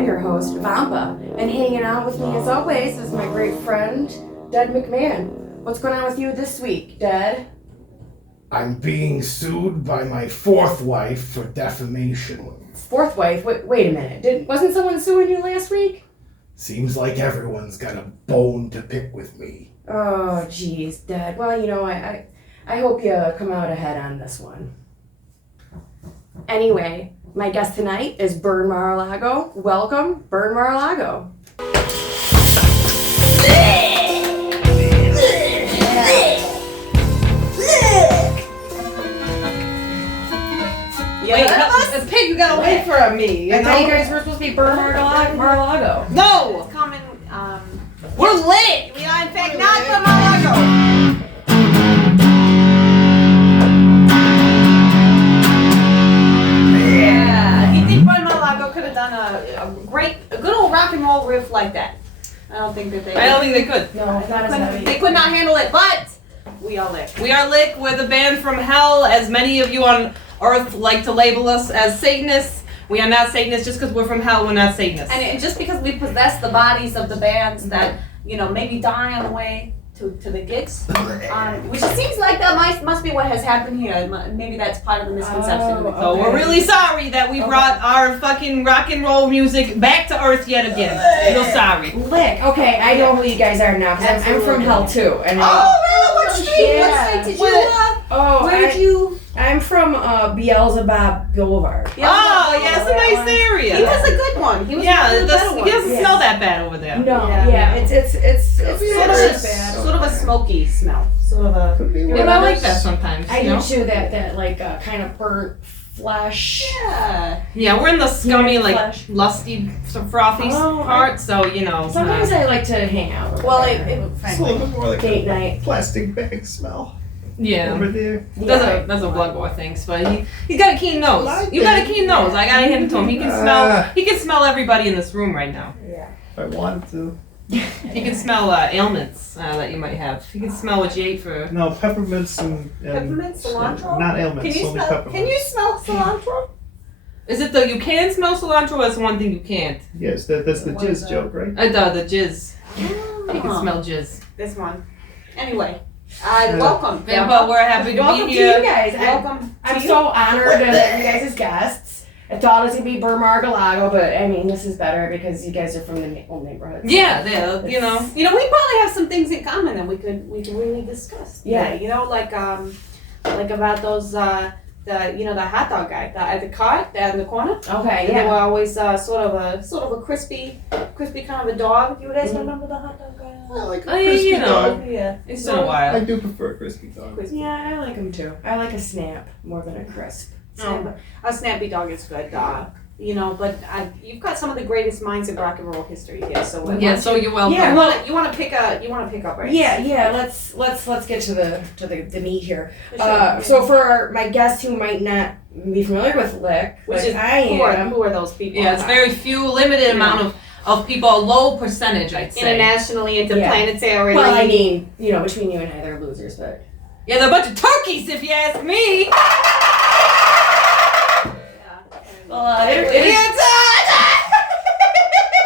I'm your host, Vampa, and hanging out with me as always is my great friend, Dedd McMann. What's going on with you this week, Dedd? I'm being sued by my fourth wife for defamation. Fourth wife? Wait a minute. Wasn't someone suing you last week? Seems like everyone's got a bone to pick with me. Oh, jeez, Dedd. Well, you know, I hope you come out ahead on this one. Anyway, my guest tonight is Burn Mar-a-Lago. Welcome, Burn Mar-a-Lago. Wait, the pig, you gotta wait for me. I thought you guys were supposed to be Burn Mar-a-Lago. No! It's coming, We're lit! we are in fact not from Malago. Yeah, you think Burn Malago could have done a good old rock and roll riff like that? I don't think that they I don't think they could. No, not as heavy. They could not handle it, but we are lit. We are Lick. We're the band from hell, as many of you on Earth like to label us as Satanists. We are not Satanists. Just because we're from hell, we're not Satanists. And just because we possess the bodies of the bands that, you know, maybe die on the way to the gigs, which it seems like that must be what has happened here. Maybe that's part of the misconception. Oh, So we're really sorry that we brought our fucking rock and roll music back to Earth yet again. Real sorry. Lick. Okay, I know who you guys are now because I'm from hell too. And What street? Yeah. What street did you? Where did you? I'm from Beelzebub Boulevard. Oh, yeah, it's a nice area. He was a good one. He was Yeah, one of the better it doesn't ones. smell that bad over there. No, Yeah. it's Sort of a smoky smell. Sort of a. Yeah, I like that sometimes. I you know? do too. That like kind of burnt flesh. Yeah. Yeah, we're in the scummy, Yeah, like flesh. lusty, frothy part. So you know. Sometimes I like to hang out. With Well, her. It's a little bit more like Date a night. plastic bag smell yeah. over there. That's a blood war thing, but he's got a keen nose. You got a keen nose. I gotta hand it to him. He can smell everybody in this room right now. Yeah. If I wanted to. He can smell ailments that you might have. He can smell what you ate for. No, peppermints and Peppermint, cilantro? Not ailments, Can you only smell? peppermints. Can you smell cilantro? Is it the you can smell cilantro? Or that's one thing you can't. Yes, that's the What is jizz that? joke, right? The jizz. You can smell jizz. This one. Anyway, welcome. Vampa, we're happy to Welcome be to you here. guys. Welcome. I'm so honored to have you guys as guests. I thought it was gonna be Burn Mar-a-Lago, but I mean this is better because you guys are from the old neighborhood. Yeah, you know. You know, we probably have some things in common that we could really discuss. Yeah. You know, like about those the hot dog guy at the cart there in the corner. Okay. They Yeah. were always sort of a crispy kind of a dog. You guys remember the hot dog guy? I like a Oh, yeah, crispy you know. dog. Yeah. It's been a while. I do prefer a crispy dog. Crispy. Yeah, I like them too. I like a snap more than a crisp. A snappy dog is good. You know, but you've got some of the greatest minds of rock and roll history here. So Yeah, so you're welcome. Yeah. you want to pick up, right? Yeah. Let's get to the meat here. Sure. So for my guests who might not be familiar with Lick, Which is I am. who are those people? Yeah, it's very few, limited amount of people, a low percentage, I'd say. Internationally, interplanetary. Well, I mean, you know, between you and I, they're losers, but. Yeah, they're a bunch of turkeys, if you ask me. Well, Idiots!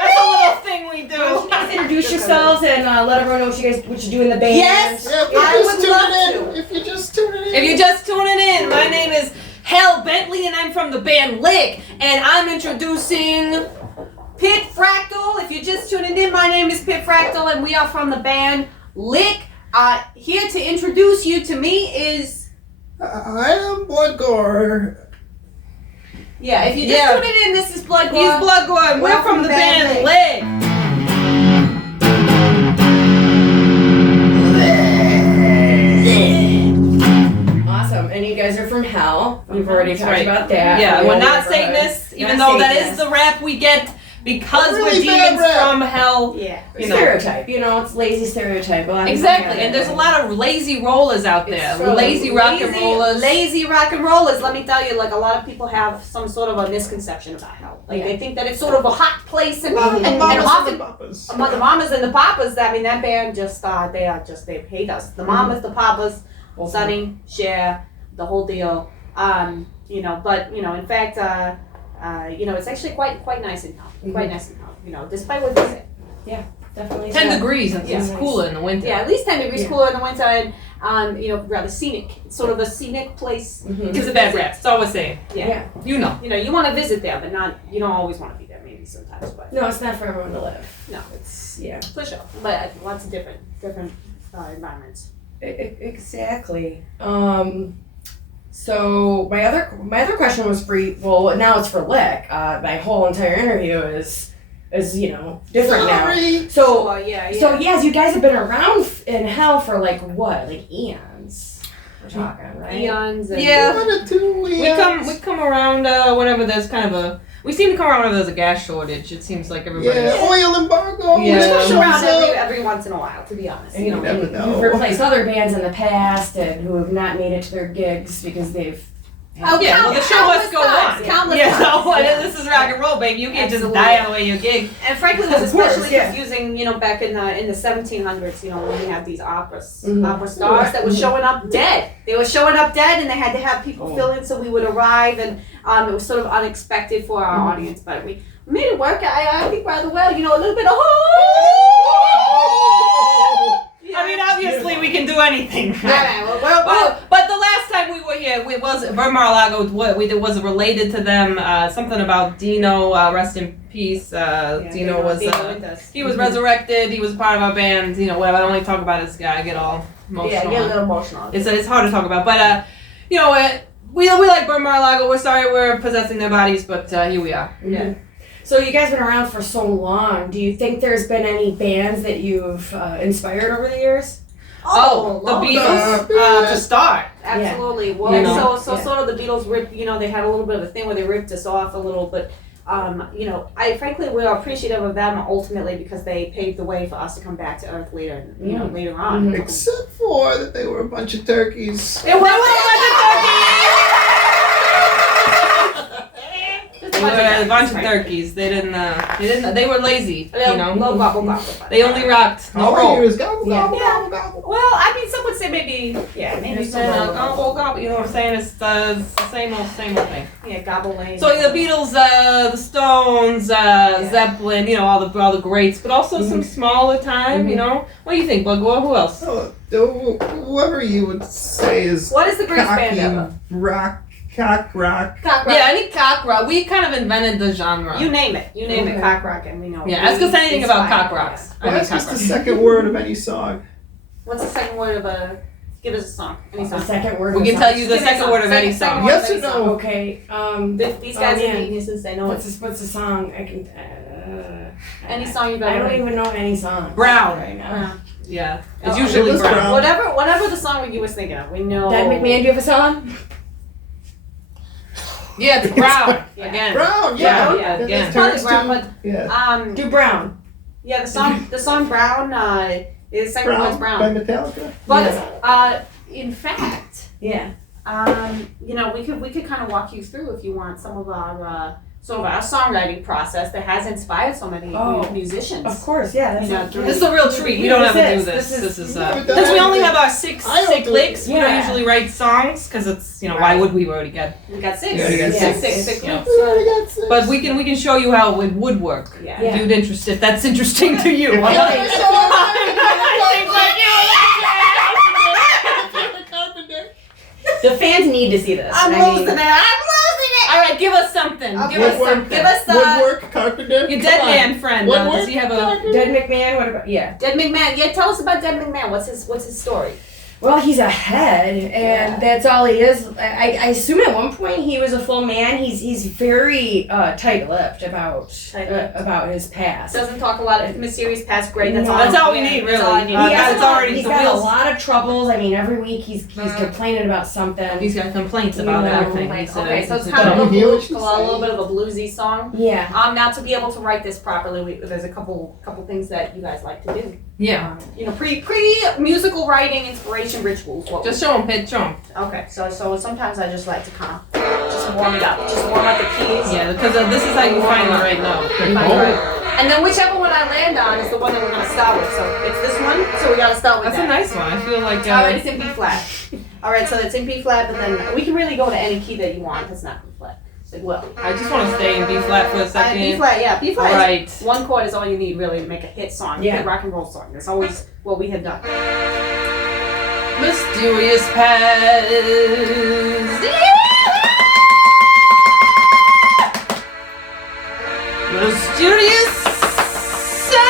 That's a little thing we do. introduce yourselves and let everyone know what you do in the band. Yes. Yeah, I would love to. If you're just tuning in. If you're just tuning in, my name is Hal Bentley, and I'm from the band Lick, and I'm introducing Pit Fractal. If you're just tuning in, my name is Pit Fractal, and we are from the band Lick. Here to introduce you to me is. I am Blood Gore. Yeah, if you're just tuning in, this is Blood Gore. He's Blood Gore, and we're from the band Lick. Awesome. And you guys are from hell. We've already talked about that. Yeah, From we're the not neighborhood. Satanists, even Not though that Satanists. is the rap we get because Really we're bad demons rap. from hell. Yeah. You know. Stereotype, it's lazy stereotype. Well, Exactly, and there's a lot of lazy rollers out there. so Lazy rock and rollers. Lazy rock and rollers. Let me tell you, like a lot of people have some sort of a misconception about hell. Like they think that it's sort of a hot place, and often among the mamas and the papas. I mean, that band just they hate us. The mamas, the papas, Sonny, Cher, the whole deal. But in fact, it's actually quite nice in hell. Quite nice in hell. Despite what they say. Definitely. 10 degrees and Yeah. it's cooler in the winter. Yeah, at least 10 degrees Yeah. cooler in the winter, and rather scenic. It's sort of a scenic place. Mhm. It's a bad rap. It's always saying. Yeah. You know. You want to visit there, but you don't always want to be there. Maybe sometimes, but No, it's not for everyone to live. no, It's yeah. for sure. But lots of different environments. Exactly. So my other question was for you. Well, now it's for Lick. My whole entire interview is different now. So yeah. so yes, you guys have been around in hell for like eons. We're talking, right? Eons and Yeah. 1 or 2 We come around whenever there's kind of we seem to come around whenever there's a gas shortage. It seems like everybody. Yeah, oil embargo. Yeah. We push around So- every once in a while, to be honest. And, You never know. You've replaced other bands in the past and who have not made it to their gigs because they've. Oh, Yeah, well, the show must go on. Countless Yeah, times. so this is rock and roll, baby. You can't just die on the way you gig. And frankly, it was Of course, especially yeah. confusing, back in the 1700s, when we had these opera Mhm. stars that were showing up dead. They were showing up dead, and they had to have people Oh. fill in so we would arrive, and it was sort of unexpected for our audience, but we made it work. I think rather well. A little bit of I mean, obviously we can do anything. well, Well, but the last time we were here, it was mARALAGO. What we did was related to them. Something about Dino. Rest in peace. Dino was. with us. He was resurrected. He was part of our band. Whatever. I don't like talk about this guy. I get all emotional. Yeah, get a little emotional. It's hard to talk about, but we like mARALAGO. We're sorry we're possessing their bodies, but here we are. Yeah. So you guys been around for so long. Do you think there's been any bands that you've inspired over the years? The long Beatles time. to start. Absolutely. Well, so sort of the Beatles ripped. They had a little bit of a thing where they ripped us off a little, but I frankly we're appreciative of them ultimately because they paved the way for us to come back to Earth later, later on. Mhm. Except for that they were a bunch of turkeys. They were a bunch of turkeys. They didn't. They were lazy. Low gobble gobble. They only rocked. No All I roll. hear is gobble, Yeah. gobble, gobble, gobble. Well, I mean, some would say maybe some Gobble. You know what I'm saying? It's the same old thing. yeah, gobble lane. So the Beatles, the Stones, Zeppelin, all the greats, but also some smaller time. What do you think, Bugwa? Who else? So, whoever you would say is What is the greatest band cocky ever? rock, cock rock. Cock rock. Yeah, any cock rock. We kind of invented the genre. You name it. Okay. Cock rock, and we know. Yeah, ask us anything about cock rocks. Well, Any that's cock just the rocks. second word of any song. What's the second word of a? Give us a song. Any The song. second word. We of can the tell song. you the Give me a second song. word of any Second song. word. Yes or no? Okay. These guys Oh, are man. geniuses. They know it. What's the song? I can. Any song you've I ever don't heard. even know any song. Brown. right now. Yeah, Oh, it's it usually was brown. brown. Whatever the song you was thinking of, we know. Dedd McMann, do you have a song? Yeah, it's brown Yeah. again. Brown, Yeah, yeah. yeah, That again. turns Probably brown, to- yeah. Do Brown. Yeah, the song Brown. The second one's By Brown. Metallica. But in fact, Yeah. we could kind of walk you through if you want some of our sort of our songwriting process that has inspired so many musicians. Of course, yeah. That's This is a real treat. We don't have to do this. This is since we only have our six licks. We don't Yeah. usually write songs because it's why would we already get? We got six. You already got six. Six Yeah. weeks. We already got six. But we can show you how it would work. Yeah. Yeah. If you'd interest, if that's interesting to you. The fans need to see this. I'm losing it. All right, give us something. Give us Woodwork. something. Give us Woodwork, carpenter. Your Come dead on. man friend. Woodwork, Does he have a? carpenter. Dedd McMann, what about, yeah. Dedd McMann. Yeah, tell us about Dedd McMann. What's his story? Well, he's a head, and that's all he is. I assume at one point he was a full man. He's very tight-lipped about his past. Doesn't talk a lot of mysterious past. Great. That's No. all. That's all we need, That's all I really. need. He Yeah, has it's already he's the got a wheels. lot of troubles. I mean, every week he's complaining about something. He's got complaints about You know, everything. Okay, He so says it's it's kind of Can you hear what she's a little saying? bit of a bluesy song. Yeah. Now to be able to write this properly, there's a couple things that you guys like to do. yeah. Pre musical writing inspiration rituals. Just show him, Pete. Show him. Okay, so sometimes I just like to kind of just warm it up, just warm up the keys. Yeah, because this is how you find the right note. And then whichever one I land on is the one that we're gonna start with. So it's this one. So we gotta start with That's a that. nice one. I feel like. All right, it's in B flat. All right, so it's in B flat, but then we can really go to any key that you want. That's not B flat. It will. I just want to stay in B flat for a second. B flat, yeah. B flat. Right. One chord is all you need really to make a hit song. Yeah. Hit rock and roll song. That's always what we have done. Mysterious past. Mysterious sounds.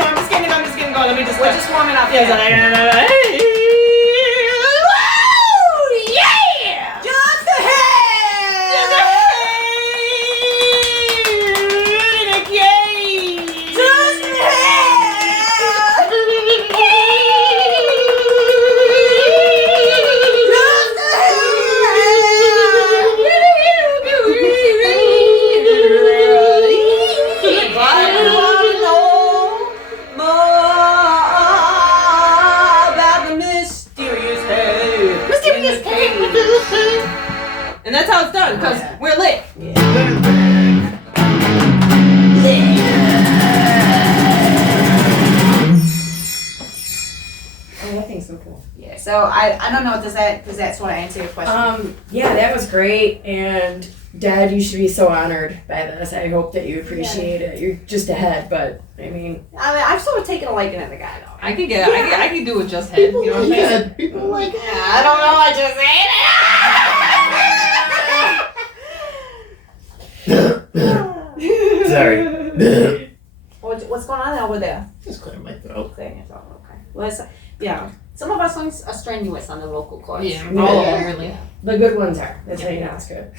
I'm just getting going. Let me just. We're just warming up. Yes, Just the And that's how it's done, because we're lit. Oh, that thing's so cool. Yeah. So I don't know. Does that sort of answer your question? Yeah, that was great, and Dad, you should be so honored by this. I hope that you appreciate it. You're just ahead, but I mean, I've sort of taken a liking to the guy though. I could do it just head. You know what I'm saying? People like it. I don't know. I just hate it. Sorry. What's going on over there? Just clear my throat. Clearing it off. Okay. Well, some of our songs are strenuous on the vocal cords. Yeah, all of them really. the good ones are. That's how you know it's good.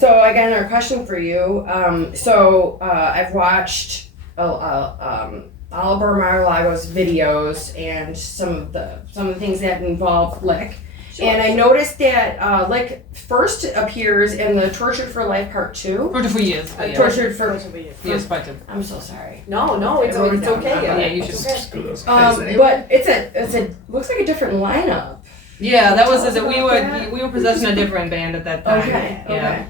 So again, our question for you. I've watched Oliver Mar-a-Lago's videos and some of the things that involve Lick. Sure. And I noticed that Lick first appears in the Tortured for Life Part 2. Tortured for years. Tortured for Yes, part 2. I'm so sorry. No, it's I wrote it down. okay. Yeah, you should. Screw those guys anyway. But it's a looks like a different lineup. Yeah, that was Tell us we about were that. we were possessing a different band at that time. Okay. Yeah.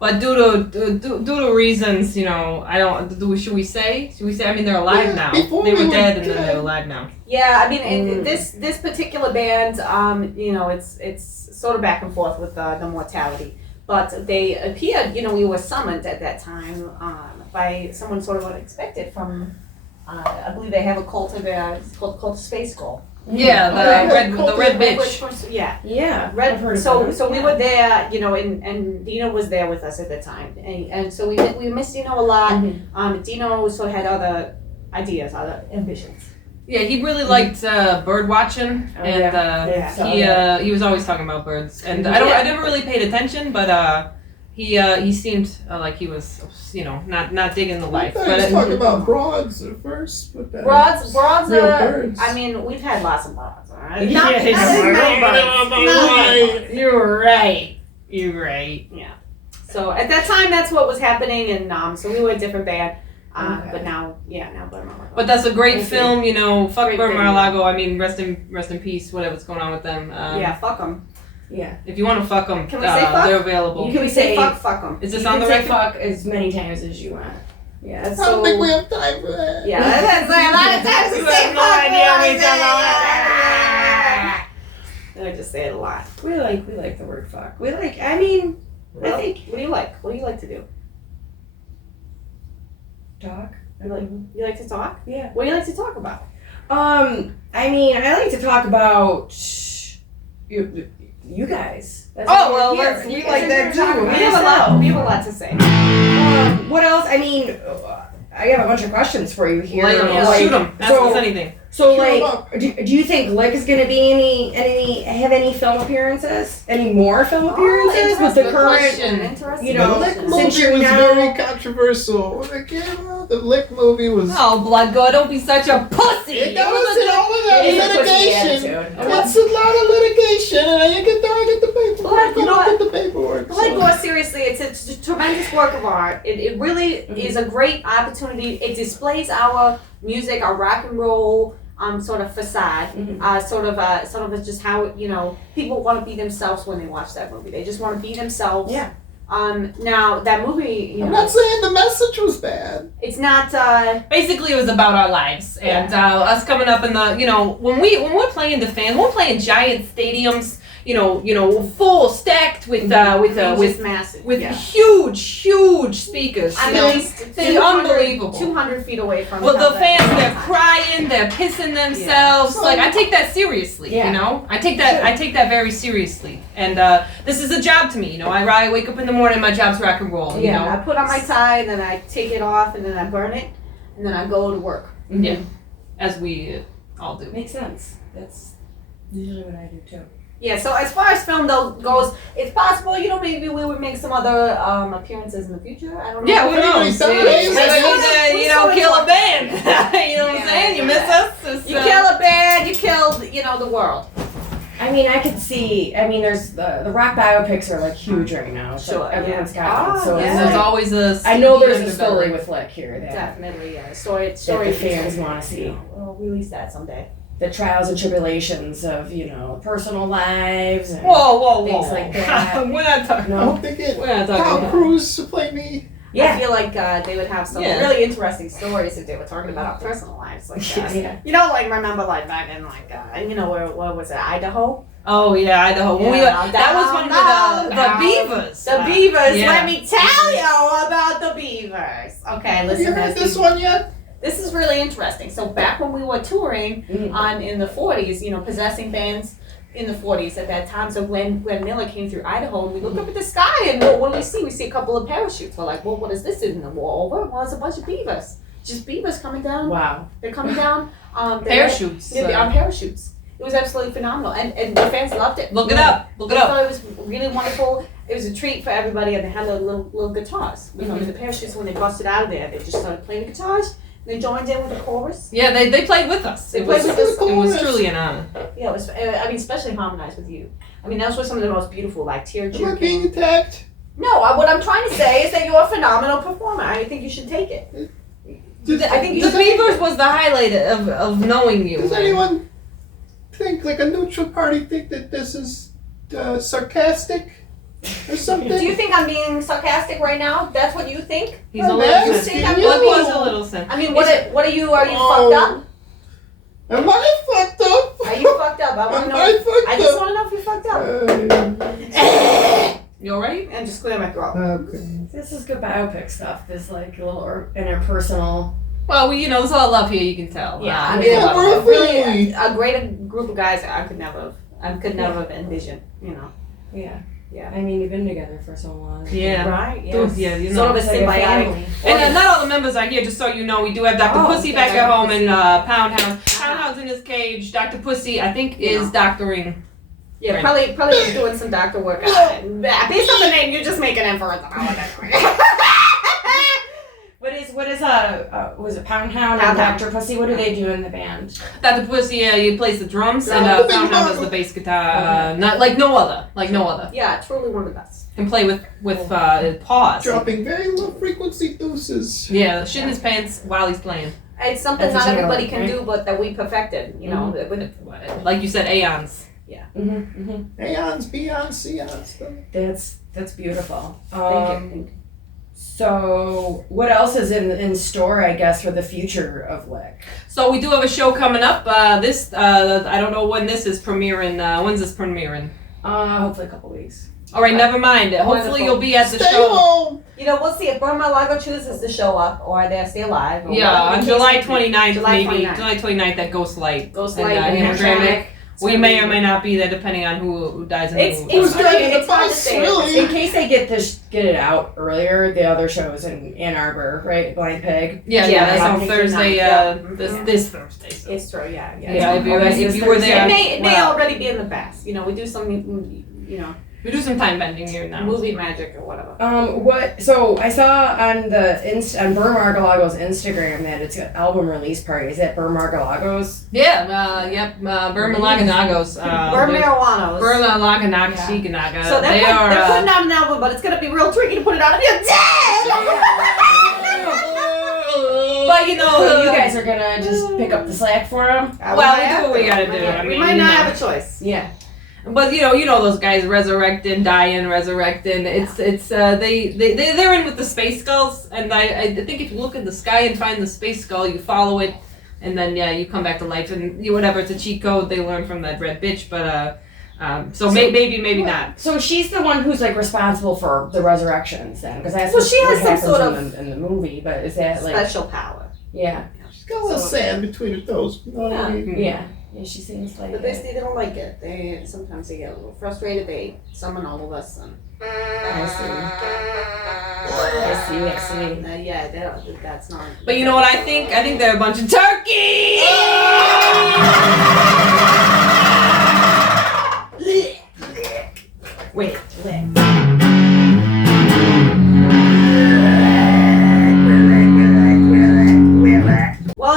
But due to reasons, I don't. Should we say? I mean, they're alive now. They were dead, and then they're alive now. Yeah, I mean, this particular band, it's sort of back and forth with the mortality. But they appeared, we were summoned at that time by someone sort of unexpected from, I believe they have a cult of it's called Cult of Space Skull. Yeah, the red bitch. Yeah. Yeah. Red. heard So about it. we were there, and Dino was there with us at the time, and so we missed Dino a lot. Mhm. Dino sort of had other ideas, other ambitions. Yeah, he really liked bird watching, Oh, and he was always talking about birds. And I never really paid attention, but he seemed like he was not digging the life. I But was talking about broads at first, but then Broads real birds. I mean, we've had lots of broads, all right? Yeah, Not as many birds. You're right. Yeah. So at that time, that's what was happening, and so we were a different band. Okay. But now Mar-a-Lago. But that's a great Okay. film, Fuck Great Burt film. Mar-a-Lago. I mean, rest in peace. Whatever's going on with them. Yeah, fuck them. Yeah. If you want to fuck them, Can we say fuck? they're available. You Can we say say- fuck them? Is this You on can the say record? fuck as many times as you want. Yeah. That's I don't think so. we have time for that. Yeah, that's a lot of times to You say have no fuck. idea how many times I just say it a lot. We like the word fuck. I think What do you like? What do you like to do? talk. You like to talk? Yeah. What do you like to talk about? I like to talk about you guys. That's Oh, why well, we're here. let's- You we guys like are that here too. talking We about We have a yourself. lot to say. What else? I have a bunch of questions for you here. Shoot them. Ask us anything. So, Shoot 'em like, up. do you think Lick is going to be have any film appearances? Any more film appearances with the Good current? question. Interesting. You know, the Lick since movie you're was now- very controversial. When it came out, the Lick movie was. Oh, blood god, don't be such a pussy. It was all of that It is a pussy litigation. attitude. That's a lot of litigation, and you get the paperwork. Blood You don't God. get the paperwork. Like so- more seriously, it's a tremendous work of art. It really is a great opportunity. It displays our music, our rock and roll sort of facade. Mhm. Sort of just how people want to be themselves when they watch that movie. They just want to be themselves. Yeah. Now that movie, I'm not saying the message was bad. it's not. Basically, it was about our lives and us coming up in the when we're playing the fans, when we're playing giant stadiums. full stacked with massive. with Yeah. huge speakers. I'm you at know? least They're unbelievable. 200 feet away from. Well, the Calvert fans, all the they're time. crying, they're pissing themselves. Yeah. Like I take that seriously, Yeah. you know. I take that very seriously, and this is a job to me. You know, I wake up in the morning, my job's rock and roll. You Yeah, know, I put on my tie, and then I take it off, and then I burn it, and then I go to work. yeah, as we all do. Makes sense. That's usually what I do too. Yeah, so as far as film though goes, it's possible, maybe we would make some other appearances in the future. I don't know. Yeah, who knows? Somebody dies, Maybe kill a band. You know what I'm saying? You miss us. It's, You kill a band, you killed, the world. I mean, I could see. I mean, there's the rock biopics are like huge right now. So Sure, everyone's yeah. got one. So Oh, it's yeah. There's like, always a. I know there's a either story better. with Lick here that Definitely, yeah. Story the fans want to see. We'll release that someday. the trials and tribulations of personal lives and Whoa, things like that. We're not talking. I No. hope they get We're not talking Tom about. Cruise to play me. I feel like they would have some Yeah. really interesting stories if they were talking about our personal lives. Like, Yeah. like remember like back in where was it, Idaho? Oh yeah, Idaho. Yeah, That was when down, the down. beavers. The beavers. Yeah. Let me tell you about the beavers. Okay, Have listen. you heard Esty. this one yet? This is really interesting. So back when we were touring in the 40s, possessing bands in the 40s at that time. So when Miller came through Idaho, we looked up at the sky and what do we see? We see a couple of parachutes. We're like, well, what is this in the wall over? Well, it's a bunch of beavers. Just beavers coming down. Wow. They're coming down. Parachutes. They're on parachutes. It was absolutely phenomenal, and the fans loved it. Look it up. Look They it up. thought it was really wonderful. It was a treat for everybody, and they had little guitars. The parachutes, when they busted out of there, they just started playing the guitars. And they joined in with the chorus. Yeah, they played with us. They It was played with us. it was truly an honor. Yeah, it was. Especially harmonized with you. Those were some of the most beautiful, like Am I being tear-jerking. attacked? No, what I'm trying to say is that you're a phenomenal performer. I think you should take it. I think you The should. beavers was the highlight of knowing you. Does man. anyone think, like a neutral party, think that this is sarcastic or something? Do you think I'm being sarcastic right now? That's what you think? He's a I'm little asking sensitive. you. Well, he was a little sensitive. I mean, what are you? Are you Oh. fucked up? Am I fucked up? Are you fucked up? I want to Am know. I fucked I just up? want to know if you're fucked up. You alright? And just clear my throat. Okay. This is good biopic stuff. This like a little interpersonal. Well, there's a lot of love here. You can tell. Yeah, I there's mean, a lot of we're love. really- a great group of guys I could never have envisioned. Yeah. Yeah. I mean, you've been together for so long. Yeah. Right. Dude, yeah, you Sort know. of a It's like a symbiotic. family. And not all the members are here, just so you know. We do have Dr. Oh, Pussy okay, back at Dr. home and Pussy. Poundhound. Poundhound's in his cage. Dr. Pussy, I think, is doctoring. Yeah, Right. probably doing some doctor work. Based on the name, you're just making inference about it. What is was it Poundhound and Poundhound. Dr. Pussy? What do they do in the band? Dr. Pussy, he plays the drums, and the big Poundhound bottle. does the bass guitar. Not like no other. Yeah, truly one of the best. Can play with paws. Dropping very low frequency doses. Yeah, shit in his pants while he's playing. It's something That's not a everybody talent, can do, but that we perfected. Like you said, aeons. Aeons, beyond, seons. That's beautiful. Thank you. So what else is in store? I guess for the future of Lick. So we do have a show coming up. This I don't know when this is premiering. When's this premiering? Hopefully a couple weeks. All right, never mind. Hopefully Wonderful. you'll be at the Stay show. home. We'll see if mARALAGO chooses to show up or they're still alive. Or Yeah, whatever on the July case may be. 29th, July maybe. 29th. July 29th at Ghost Light. Ghost And, Light, Hamtramck. We It's may gonna or may not be there depending on who dies in the It's movie. Who's driving the it's hard to bus, say. really? In case they get it out earlier, the other shows in Ann Arbor, right? Blind Pig. Yeah, Yeah, that's I on think Thursday. yeah. This Thursday. So. It's true, yeah. Yeah, if This you were Thursday. there, It may Wow. already be in the past. We do some, we do some time bending here now. movie magic or whatever. So I saw on on Burr Margalago's Instagram that it's an album release party. Is that Burr Margalago's? Yeah, yep. Burma Laganagos. Burn marijuanas. Burma Laganaga, Shikanaga. So they're They putting are. out an album, but it's gonna be real tricky to put it out if you're dead. But So you guys are gonna just pick up the slack for them? Well, we do what we gotta do. I we mean, might not have a choice. Yeah. But you know those guys resurrecting, dying, resurrecting. It's they're in with the space skulls, and I think if you look at the sky and find the space skull, you follow it, and then you come back to life, and whatever, it's a cheat code they learn from that red bitch. But So maybe not. So she's the one who's like responsible for the resurrections then, because that's Well, what she has some happens sort of in the movie. But is that like special power. yeah, She's got a little sand between her toes. You know what I mean? yeah, she seems like. But they don't like it. Sometimes they get a little frustrated. They summon all of us and. I see. Yeah, that's not. But you know what I think? I think they're a bunch of turkeys. Wait. Well,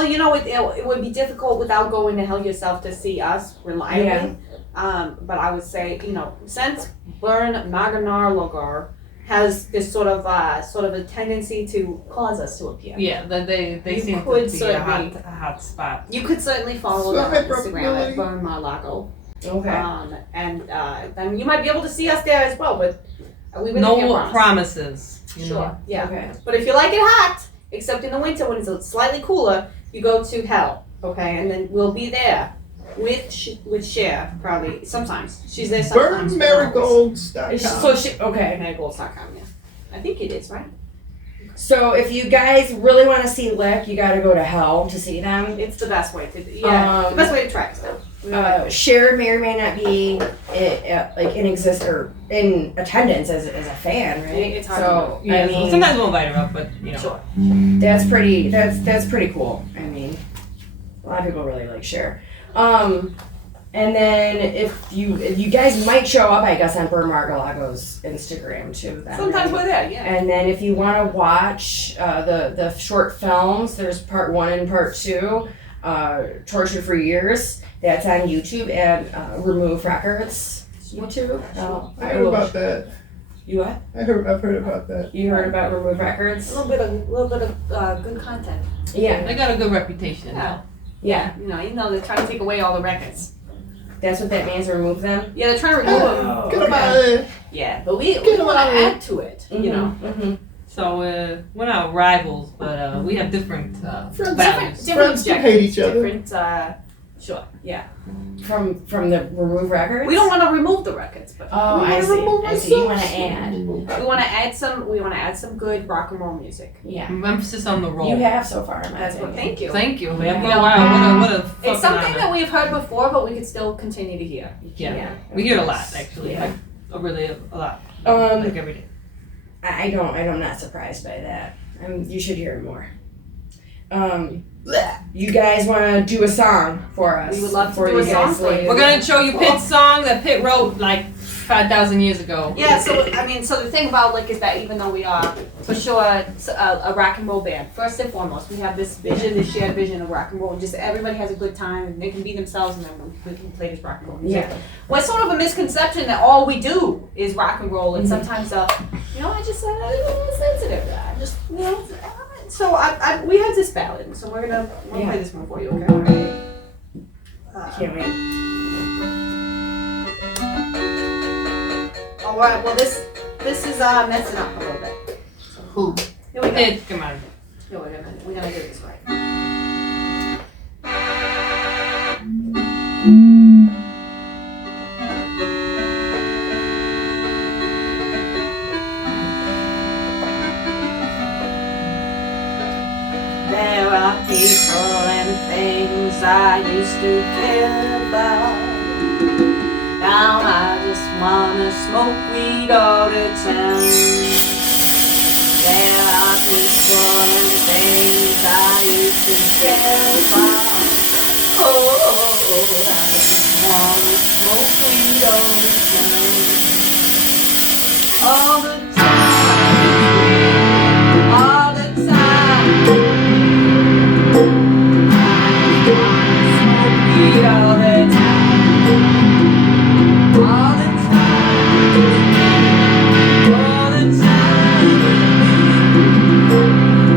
it would be difficult without going to hell yourself to see us reliably. But I would say, since mARALAGO has this sort of a tendency to cause us to appear. Yeah, they You seem could to be certainly- a hot spot. You could certainly follow them on Instagram at mARALAGO. Okay. And then you might be able to see us there as well, but we really can't No promise. promises. Sure, yeah. Okay. But if you like it hot, except in the winter when it's slightly cooler, you go to hell, okay? And then we'll be there with Cher, probably, sometimes. She's there sometimes. BurnMarigolds.com. So she okay. Marigolds.com, yeah. I think it is, right? So if you guys really want to see Lick, you got to go to hell to see them. It's the best way to, the best way to track stuff. Cher may or may not be in attendance as a fan, right? It's hard So Yeah, I mean, sometimes we'll invite her up, but Sure. that's pretty cool. I mean, a lot of people really like Cher. And then if you guys might show up, I guess, on BurnMarigolds' Instagram too. Then, Sometimes right? we're there, yeah. And then if you want to watch the short films, there's part 1 and part 2, Tortured for Years. That's on YouTube and Remove Records YouTube. I heard about that. You what? I've heard about that. You heard about Remove Records? A little bit of good content. Yeah. they got a good reputation. Yeah. Even though they're trying to take away all the records. That's what that means, remove them? Yeah, they're trying to remove them. Oh, Get them okay. out of there. Yeah, but we Get want them to out of here. add to it, Mm-hmm. So we're not rivals, but we have different values. Friends can hate each other. Different, sure, yeah. From the Remove Records? We don't want to remove the records, but Oh, We I wanna see. remove I see. You want to ourselves. add. we want to add some good rock and roll music. Yeah. Emphasis on the roll. You have so far, in my That's what. opinion. Thank you. Thank you. Yeah. Wow, what a fucking It's something honor. that we've heard before, but we could still continue to hear. Yeah. We hear it a lot, actually. Yeah. Like, really a lot. Um, Like every day. I'm not surprised by that. You should hear it more. You guys want to do a song for us? We would love to before do a you guys song for you. leave? We're gonna show you Pitt's song that Pitt wrote like 5,000 years ago. Yeah, so the thing about Lick is that even though we are for sure a rock and roll band, first and foremost, we have this vision, this shared vision of rock and roll, and just everybody has a good time and they can be themselves, and then we can play this rock and roll music. Yeah. Well, it's sort of a misconception that all we do is rock and roll, and sometimes I just said I'm a little sensitive. I just so we have this ballad, so we're gonna play this one for you, okay? Can't wait. All right. Well, this is messing up a little bit. Who? Here we go. Pitt, come on. Here we're gonna do this right. There are people and things I used to care about. Now I just wanna smoke weed all the time. There are people and things I used to care about. Oh, I just wanna smoke weed all the time. All the time. All the time. Smoke weed all the time. All the time. All the time.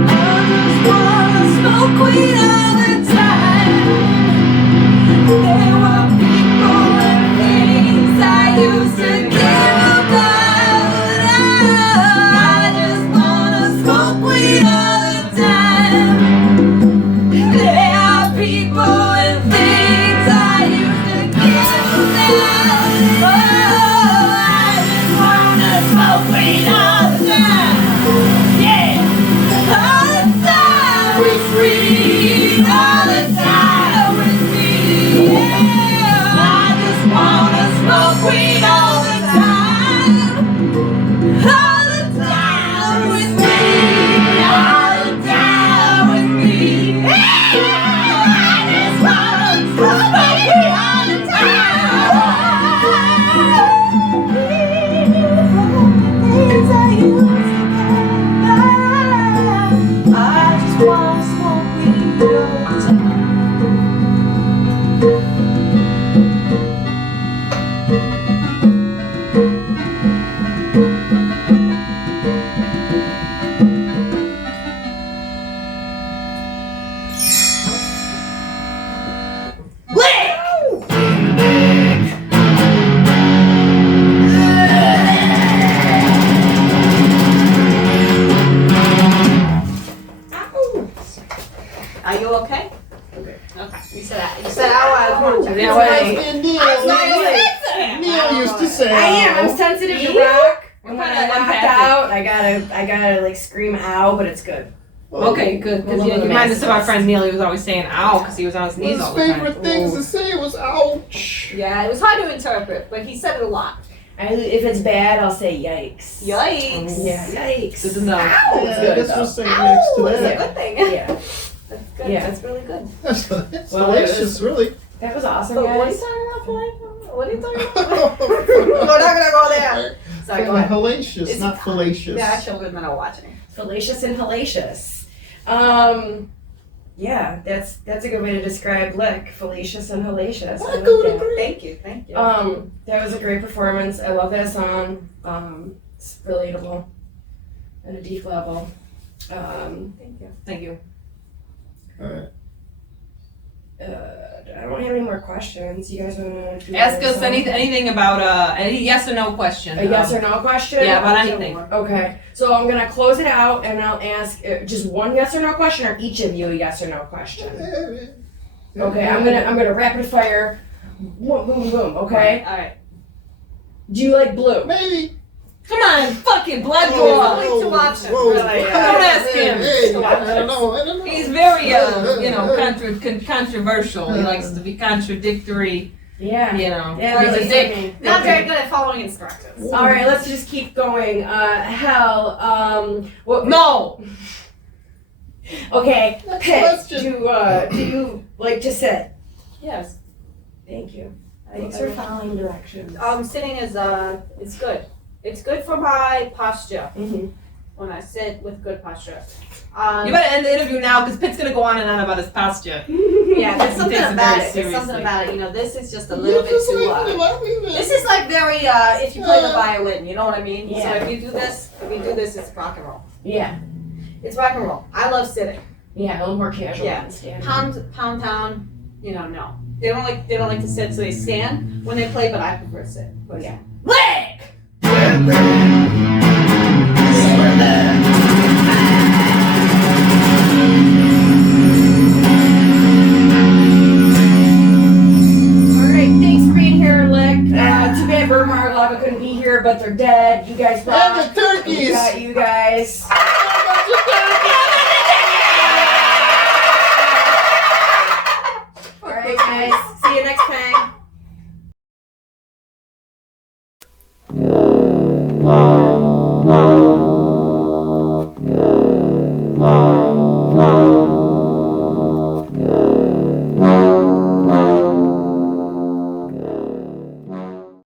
I just wanna smoke weed all the time. There were people and things I used to care about. I gotta like scream ow, but it's good. Okay, good. Because you remind us of our friend Neil. He was always saying "ow" because he was on his knees His all the time. favorite things to say was ouch. Yeah, it was hard to interpret, but he said it a lot. If it's bad, I'll say yikes. Yikes. Yeah, yikes. Good to know. Ow. Yeah, good, this though. was saying next to That's a that. good thing. Yeah, That's good. Yeah. That's really good. That's Well, delicious, really. that was awesome, But what are you guys. talking about, Phil? What are you talking about? We're not gonna go there. Sorry, go ahead. Hellacious, It's- not fallacious. There are children that are watching. Fallacious and hellacious. Yeah, that's a good way to describe Lick. Fallacious and hellacious. I I like could that. agree. Thank you. Thank you. That was a great performance. I love that song. It's relatable at a deep level. Thank you. Thank you. Alright. I don't have any more questions. You guys want to Ask us anything about any yes or no question. A yes or no question? Yeah, about anything. Okay, so I'm gonna close it out and I'll ask just one yes or no question, or each of you a yes or no question. Okay, I'm gonna rapid fire. Boom, boom, boom. Okay. All right. Do you like blue? Maybe. Come on, fucking blood There's boy. only two options, Whoa. really. Don't ask him. Hey, I don't know. He's very, controversial. He likes to be contradictory. Yeah. You know. Yeah, He's a that's dick. me. Not very good at following instructions. All right, let's just keep going. What? No. Okay, Next Pitt. question. Do you like to sit? Yes. Thank you. Thanks for following directions. Sitting is it's good. It's good for my posture Mm-hmm. when I sit with good posture. You better end the interview now because Pitt's gonna go on and on about his posture. Yeah, there's He something takes it about very it. There's seriously. something about it. You know, this is just a little bit too. This is like very if you play the violin. You know what I mean? Yeah. So if you do this, it's rock and roll. Yeah. It's rock and roll. I love sitting. Yeah, a little more casual Yeah. than standing. Pound town. You know, no. They don't like to sit, so they stand when they play. But I prefer to sit. But Yeah. Lick! All right, thanks for being here, Lick. Too bad Bert Margalago couldn't be here, but they're dead. You guys rock. And the turkeys. We got you guys.